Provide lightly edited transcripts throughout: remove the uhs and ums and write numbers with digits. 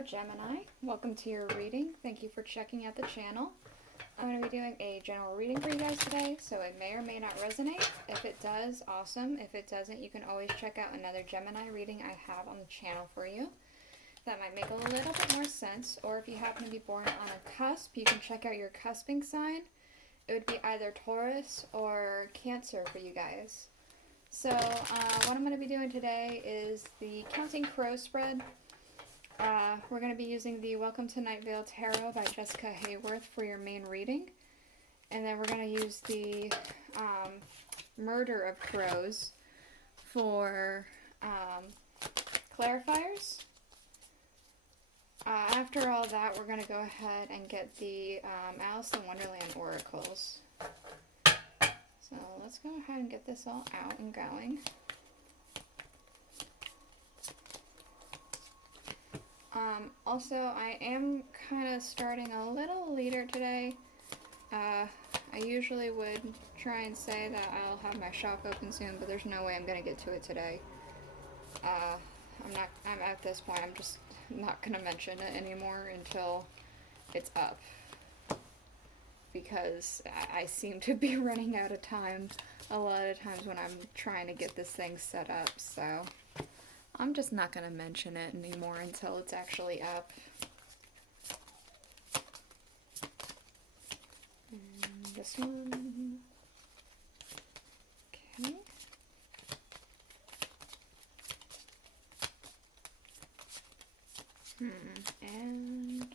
Hello Gemini, welcome to your reading. Thank you for checking out the channel. I'm going to be doing a general reading for you guys today, so it may or may not resonate. If it does, awesome. If it doesn't, you can always check out another Gemini reading I have on the channel for you. That might make a little bit more sense, or if you happen to be born on a cusp, you can check out your cusping sign. It would be either Taurus or Cancer for you guys. So what I'm going to be doing today is the Counting Crow spread. We're going to be using the Welcome to Night Vale Tarot by Jessica Hayworth for your main reading. And then we're going to use the Murder of Crows for clarifiers. After all that, we're going to go ahead and get the Alice in Wonderland oracles. So let's go ahead and get this all out and going. Also, I am kind of starting a little later today. I usually would try and say that I'll have my shop open soon, but there's no way I'm going to get to it today. I'm at this point, I'm just not going to mention it anymore until it's up. Because I seem to be running out of time a lot of times when I'm trying to get this thing set up, so I'm just not going to mention it anymore until it's actually up. And this one. Okay. And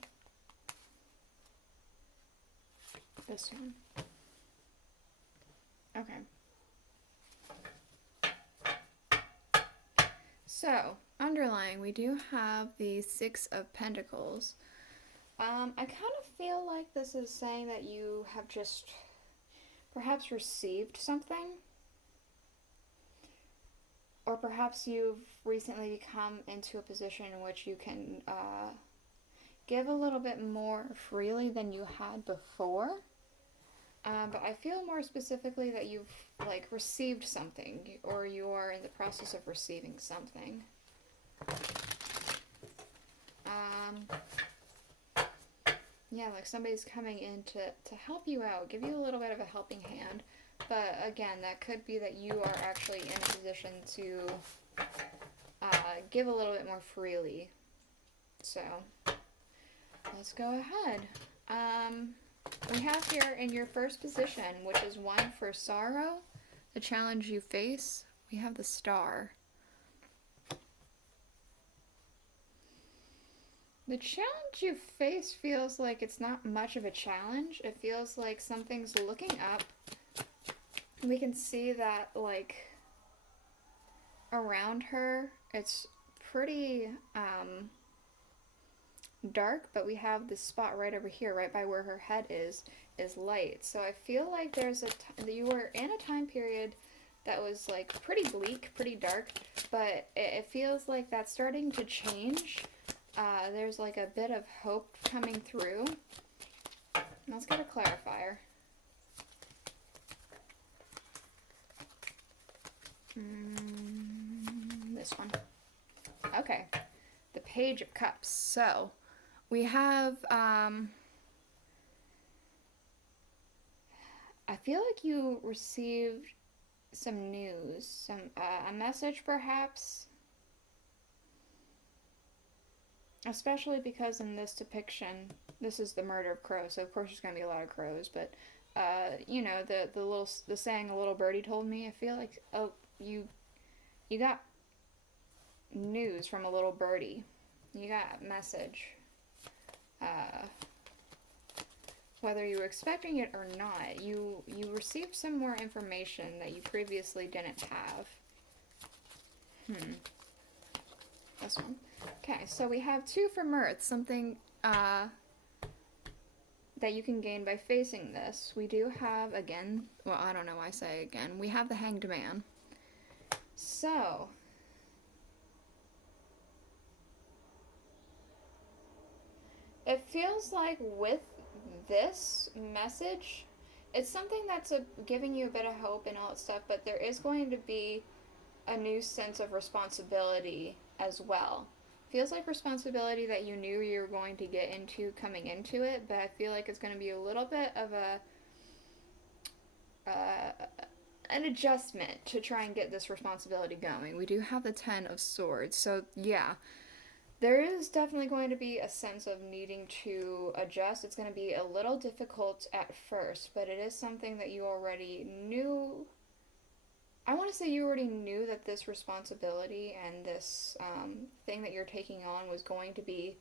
this one. Okay. So, underlying, we do have the Six of Pentacles. I kind of feel like this is saying that you have just perhaps received something. Or perhaps you've recently become into a position in which you can give a little bit more freely than you had before. But I feel more specifically that you've, like, received something, or you are in the process of receiving something. Yeah, like somebody's coming in to help you out, give you a little bit of a helping hand. But again, that could be that you are actually in a position to give a little bit more freely. So, let's go ahead. We have here in your first position, which is one for sorrow, the challenge you face, we have the Star. The challenge you face feels like it's not much of a challenge. It feels like something's looking up. We can see that, like, around her, it's pretty dark, but we have this spot right over here, right by where her head is light. So I feel like you were in a time period that was, like, pretty bleak, pretty dark, but it feels like that's starting to change. There's, like, a bit of hope coming through. Let's get a clarifier. This one. Okay. The Page of Cups. So, we have, I feel like you received some news, a message perhaps, especially because in this depiction, this is the Murder of Crows, so of course there's going to be a lot of crows, but, you know, the saying, a little birdie told me, I feel like, oh, you got news from a little birdie. You got a message. Whether you were expecting it or not, you received some more information that you previously didn't have. This one. Okay, so we have two for mirth, something that you can gain by facing this. We do have, again, well, I don't know why I say again, we have the Hanged Man. So, it feels like with this message, it's something that's giving you a bit of hope and all that stuff, but there is going to be a new sense of responsibility as well. feels like responsibility that you knew you were going to get into coming into it, but I feel like it's going to be a little bit of an adjustment to try and get this responsibility going. We do have the 10 of Swords, so yeah, there is definitely going to be a sense of needing to adjust. It's going to be a little difficult at first, but it is something that you already knew. I want to say you already knew that this responsibility and this thing that you're taking on was going to be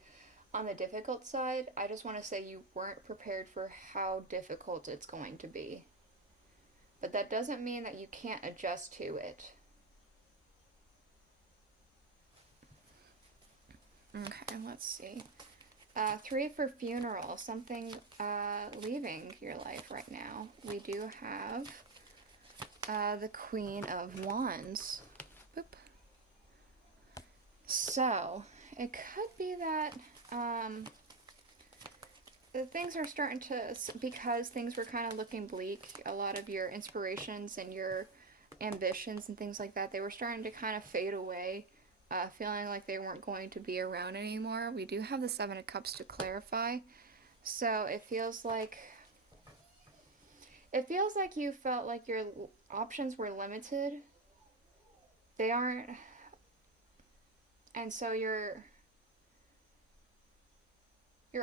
on the difficult side. I just want to say you weren't prepared for how difficult it's going to be. But that doesn't mean that you can't adjust to it. Okay, let's see. 3 for funeral, something leaving your life right now. We do have the Queen of Wands. Boop. So, it could be that things are starting to, because things were kind of looking bleak, a lot of your inspirations and your ambitions and things like that, they were starting to kind of fade away, feeling like they weren't going to be around anymore. We do have the 7 of Cups to clarify. So, it feels like you felt like your options were limited. They aren't. And so your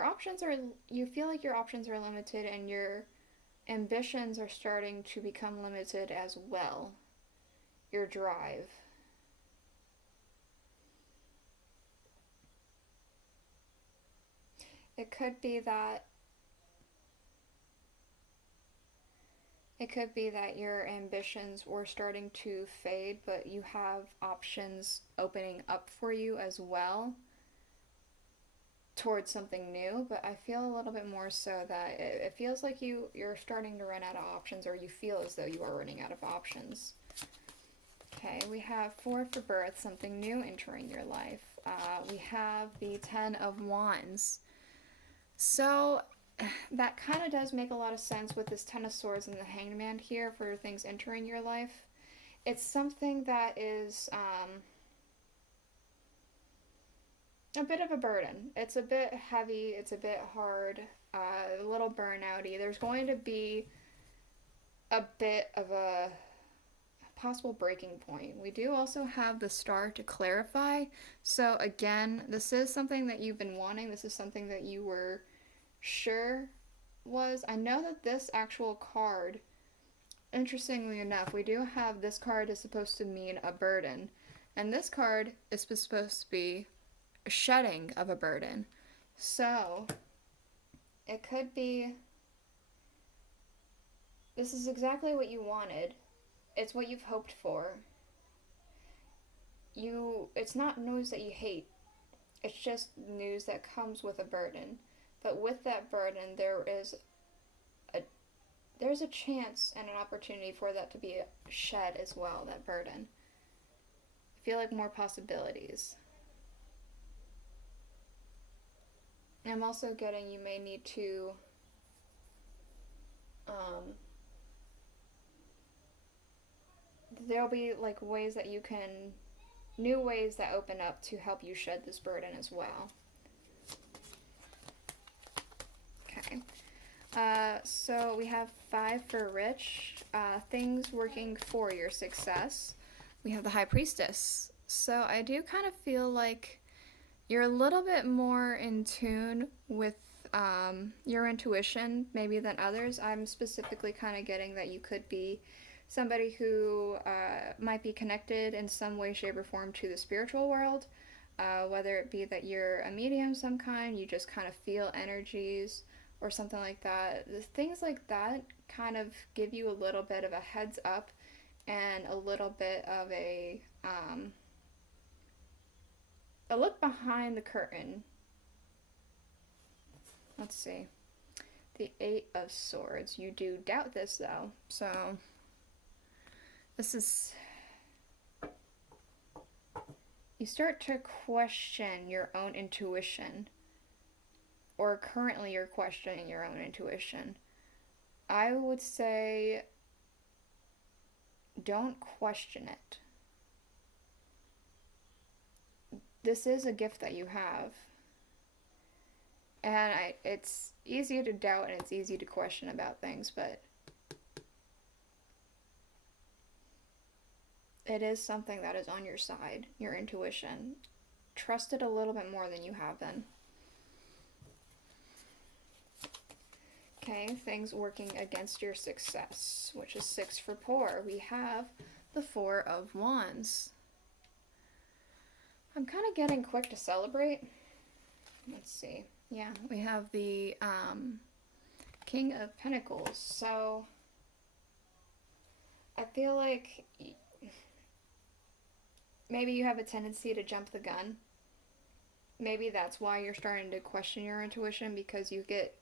options are, you feel like your options are limited and your ambitions are starting to become limited as well. Your drive. It could be that your ambitions were starting to fade, but you have options opening up for you as well towards something new. But I feel a little bit more so that it feels like you're starting to run out of options, or you feel as though you are running out of options. Okay, we have 4 for birth, something new entering your life. We have the 10 of Wands. So that kind of does make a lot of sense with this 10 of Swords and the Hangman here for things entering your life. It's something that is a bit of a burden. It's a bit heavy, it's a bit hard, a little burnouty. There's going to be a bit of a possible breaking point. We do also have the Star to clarify. So again, this is something that you've been wanting. This is something that you were sure was. I know that this actual card, interestingly enough, we do have this card is supposed to mean a burden, and this card is supposed to be a shedding of a burden. So it could be this is exactly what you wanted. It's what you've hoped for. It's not news that you hate. It's just news that comes with a burden. But with that burden, there's a chance and an opportunity for that to be shed as well, that burden. I feel like more possibilities. I'm also getting you may need to there'll be like ways that you can, new ways that open up to help you shed this burden as well. Okay. So we have 5 for rich, things working for your success. We have the High Priestess. So I do kind of feel like you're a little bit more in tune with your intuition maybe than others. I'm specifically kind of getting that you could be somebody who might be connected in some way, shape, or form to the spiritual world, whether it be that you're a medium of some kind, you just kind of feel energies or something like that. Things like that kind of give you a little bit of a heads up and a little bit of a look behind the curtain. Let's see. The 8 of Swords. You do doubt this though, so this is, you start to question your own intuition, or currently you're questioning your own intuition. I would say don't question it. this is a gift that you have. And it's easy to doubt and it's easy to question about things, but it is something that is on your side, your intuition. Trust it a little bit more than you have been. Okay, things working against your success, which is 6 for poor. We have the 4 of Wands. I'm kind of getting quick to celebrate. Let's see. Yeah, we have the King of Pentacles. So I feel like maybe you have a tendency to jump the gun. Maybe that's why you're starting to question your intuition, because you get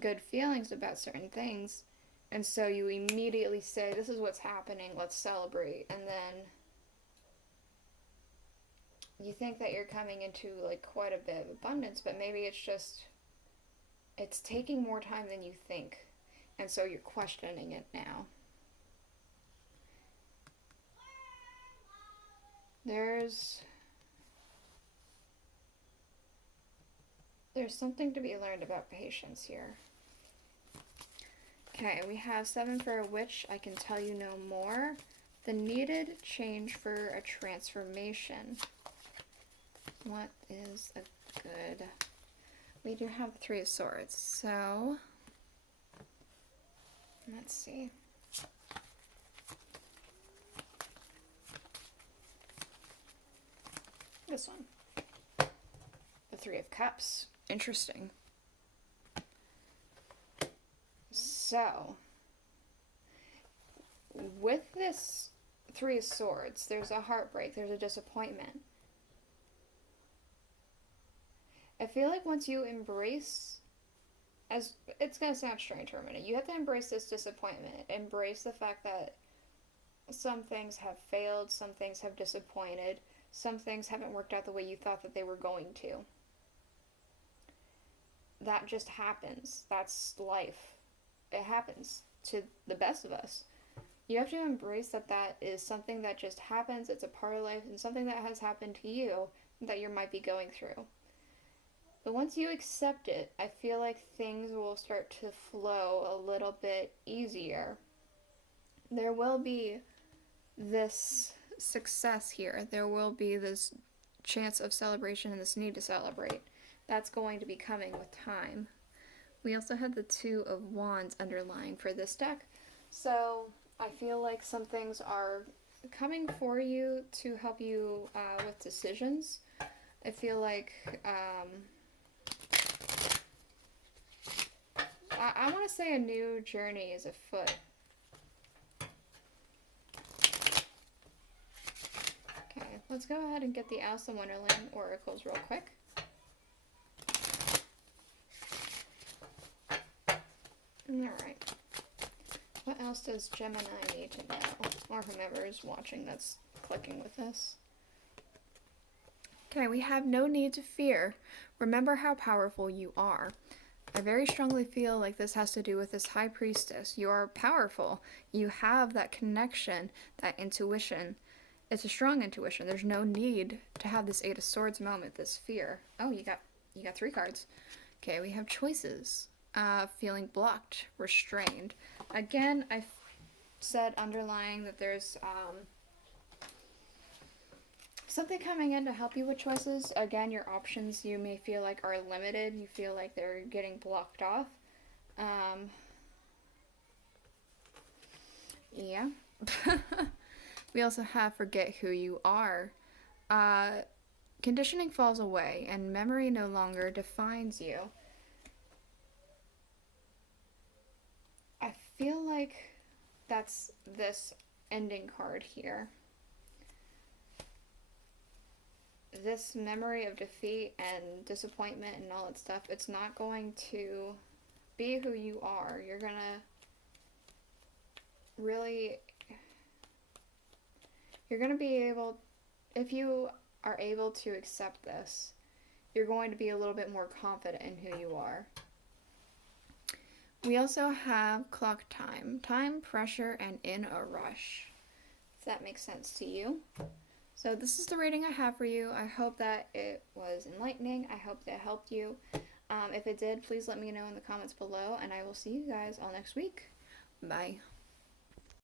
good feelings about certain things, and so you immediately say, this is what's happening, let's celebrate, and then you think that you're coming into like quite a bit of abundance, but maybe it's just, it's taking more time than you think, and so you're questioning it now. There's something to be learned about patience here. Okay, we have 7 for a witch. I can tell you no more. The needed change for a transformation. What is a good... We do have the 3 of swords, so... Let's see. This one. The 3 of cups. Interesting. So, with this 3 of swords, there's a heartbreak, there's a disappointment. I feel like once you embrace, as it's going to sound strange for a minute, you have to embrace this disappointment, embrace the fact that some things have failed, some things have disappointed, some things haven't worked out the way you thought that they were going to. That just happens. That's life. It happens to the best of us. You have to embrace that that is something that just happens, it's a part of life, and something that has happened to you that you might be going through. But once you accept it, I feel like things will start to flow a little bit easier. There will be this success here. There will be this chance of celebration and this need to celebrate. That's going to be coming with time. We also had the 2 of Wands underlying for this deck. So I feel like some things are coming for you to help you with decisions. I feel like I want to say a new journey is afoot. Okay, let's go ahead and get the Alice in Wonderland oracles real quick. Alright. What else does Gemini need to know? Or whomever is watching that's clicking with this. Okay, we have no need to fear. Remember how powerful you are. I very strongly feel like this has to do with this High Priestess. You are powerful. You have that connection, that intuition. It's a strong intuition. There's no need to have this 8 of Swords moment, this fear. Oh, you got 3 cards. Okay, we have choices. Feeling blocked, restrained. Again, I said underlying that there's something coming in to help you with choices. Again, your options you may feel like are limited. You feel like they're getting blocked off. Yeah. We also have forget who you are. Conditioning falls away and memory no longer defines you. I feel like that's this ending card here. This memory of defeat and disappointment and all that stuff, it's not going to be who you are. You're gonna really, you're gonna be able, if you are able to accept this, you're going to be a little bit more confident in who you are. We also have clock time, pressure, and in a rush, if that makes sense to you. So this is the reading I have for you. I hope that it was enlightening. I hope that it helped you. If it did, please let me know in the comments below, and I will see you guys all next week. Bye.